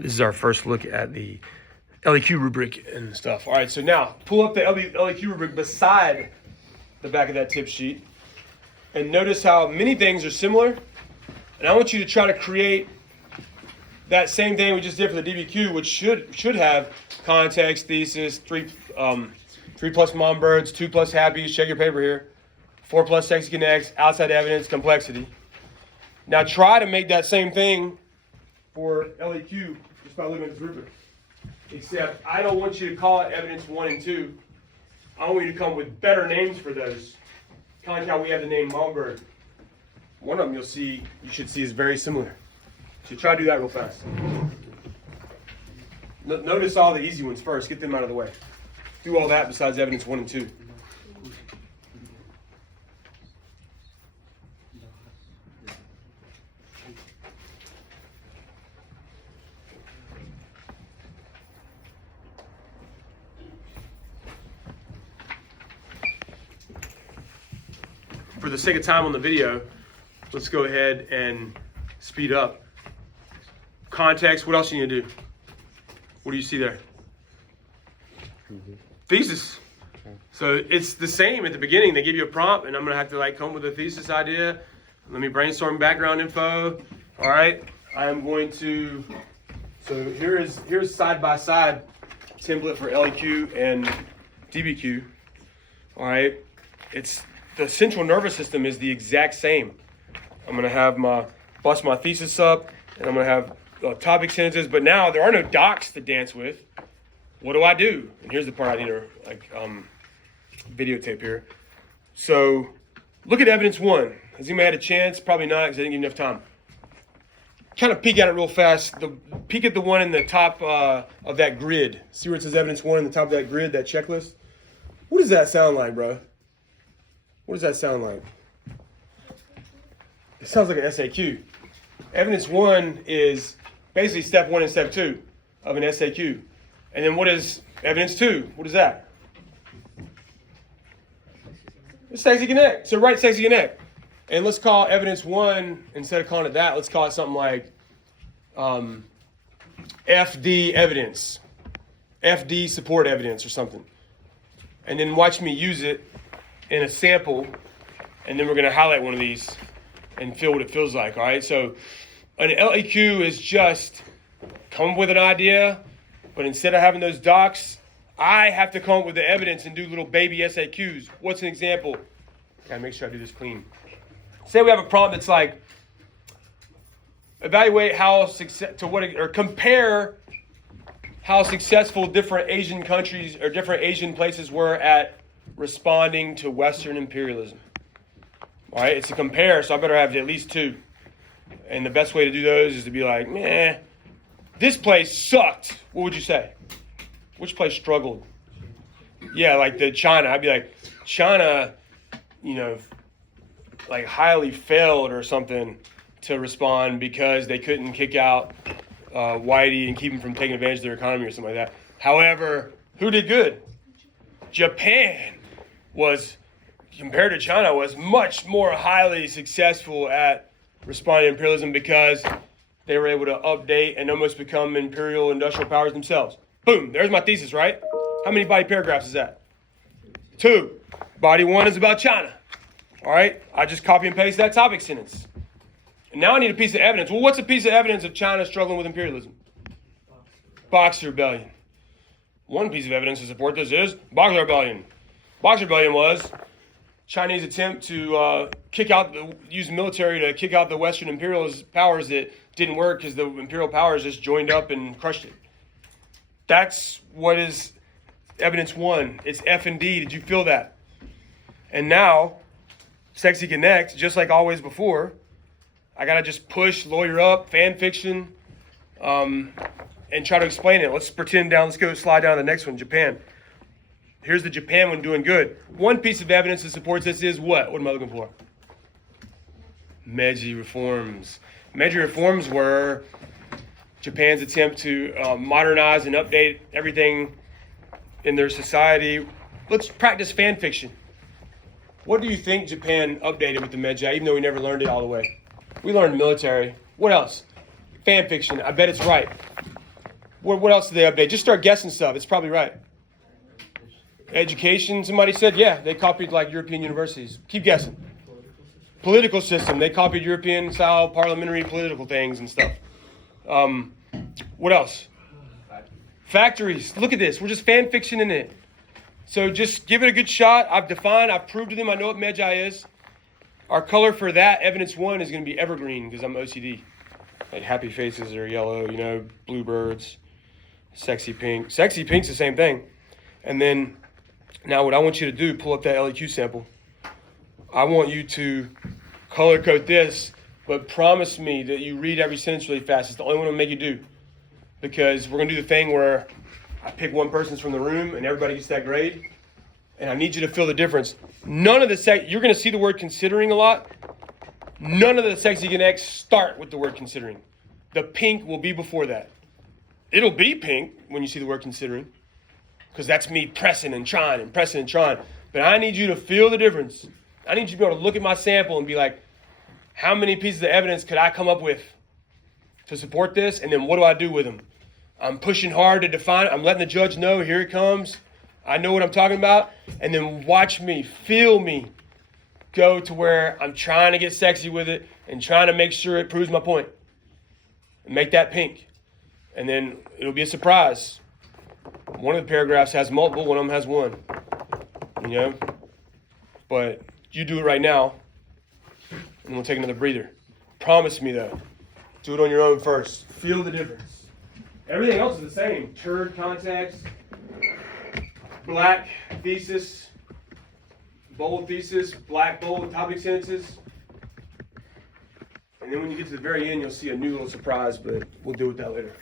This is our first look at the LEQ rubric and stuff. All right, so now pull up the LEQ rubric beside the back of that tip sheet and notice how many things are similar. And I want you to try to create that same thing we just did for the DBQ, which should have context, thesis, 3 plus mom birds, 2 plus happies, check your paper here, 4 plus sexy connects, outside evidence, complexity. Now try to make that same thing for LEQ just by looking at this rubric. Except I don't want you to call it evidence 1 and 2. I want you to come with better names for those. Kind of how we have the name mom bird. One of them you should see is very similar. So try to do that real fast. Notice all the easy ones first. Get them out of the way. Do all that besides evidence 1 and 2. For the sake of time on the video, let's go ahead and speed up. Context, what else you need to do? What do you see there? Thesis. So it's the same at the beginning. They give you a prompt, and I'm going to have to come up with a thesis idea. Let me brainstorm background info. All right. I'm going to, so here's side-by-side template for LEQ and DBQ. All right. The central nervous system is the exact same. I'm going to bust my thesis up, and I'm going to have topic sentences, but now there are no docs to dance with. What do I do? And here's the part I need to videotape here. So look at evidence 1. Has anybody had a chance? Probably not, because I didn't give enough time. Kind of peek at it real fast. Peek at the one in the top of that grid. See where it says evidence 1 in the top of that grid, that checklist? What does that sound like, bro? What does that sound like? It sounds like an SAQ. Evidence 1 is basically step 1 and step 2 of an SAQ. And then what is evidence 2? What is that? It's sexy connect. So write sexy connect. And let's call evidence 1, instead of calling it that, let's call it something like FD evidence. FD support evidence or something. And then watch me use it in a sample, and then we're going to highlight one of these and feel what it feels like, all right? So an LEQ is just come up with an idea, but instead of having those docs, I have to come up with the evidence and do little baby SAQs. What's an example? Gotta make sure I do this clean. Say we have a prompt that's like, evaluate compare how successful different Asian countries or different Asian places were at responding to Western imperialism. All right, it's a compare, so I better have at least 2. And the best way to do those is to be like, meh, this place sucked. What would you say? Which place struggled? Yeah, like the China. I'd be like, China, highly failed or something to respond because they couldn't kick out Whitey and keep him from taking advantage of their economy or something like that. However, who did good? Japan was, compared to China, was much more highly successful at responding to imperialism because they were able to update and almost become imperial industrial powers themselves. Boom, there's my thesis, right? How many body paragraphs is that? 2. Body 1 is about China. All right, I just copy and paste that topic sentence. And now I need a piece of evidence. Well, what's a piece of evidence of China struggling with imperialism? Boxer Rebellion. One piece of evidence to support this is Boxer Rebellion. Boxer Rebellion was Chinese attempt to use the military to kick out the Western imperialist powers that didn't work because the imperial powers just joined up and crushed it. That's what is evidence 1. It's F and D. Did you feel that? And now, Sexy Connect, just like always before, I got to just push, lawyer up, fan fiction, and try to explain it. Let's go slide down to the next one, Japan. Here's the Japan one doing good. One piece of evidence that supports this is what? What am I looking for? Meiji reforms. Meiji reforms were Japan's attempt to modernize and update everything in their society. Let's practice fan fiction. What do you think Japan updated with the Meiji, even though we never learned it all the way? We learned military. What else? Fan fiction. I bet it's right. What else did they update? Just start guessing stuff. It's probably right. Education, somebody said, yeah, they copied like European universities. Keep guessing. Political system, they copied European style parliamentary political things and stuff. What else? Factories. Look at this. We're just fan fiction in it. So just give it a good shot. I've proved to them I know what Magi is. Our color for that, evidence 1, is going to be evergreen because I'm OCD. Like happy faces are yellow, you know, bluebirds, sexy pink. Sexy pink's the same thing. And then now what I want you to do, pull up that LEQ sample. I want you to color code this, but promise me that you read every sentence really fast. It's the only one I'm going to make you do. Because we're going to do the thing where I pick one person's from the room and everybody gets that grade. And I need you to feel the difference. None of the you're going to see the word considering a lot. None of the sexy connects start with the word considering. The pink will be before that. It'll be pink when you see the word considering. Because that's me pressing and trying and pressing and trying. But I need you to feel the difference. I need you to be able to look at my sample and be like, how many pieces of evidence could I come up with to support this? And then what do I do with them? I'm pushing hard to define it. I'm letting the judge know, here it comes. I know what I'm talking about. And then watch me, feel me go to where I'm trying to get sexy with it and trying to make sure it proves my point. And make that pink. And then it'll be a surprise. One of the paragraphs has multiple, one of them has one. You know? But you do it right now, and we'll take another breather. Promise me, though. Do it on your own first. Feel the difference. Everything else is the same. Turd context, black thesis, bold thesis, black bold topic sentences. And then when you get to the very end, you'll see a new little surprise, but we'll deal with that later.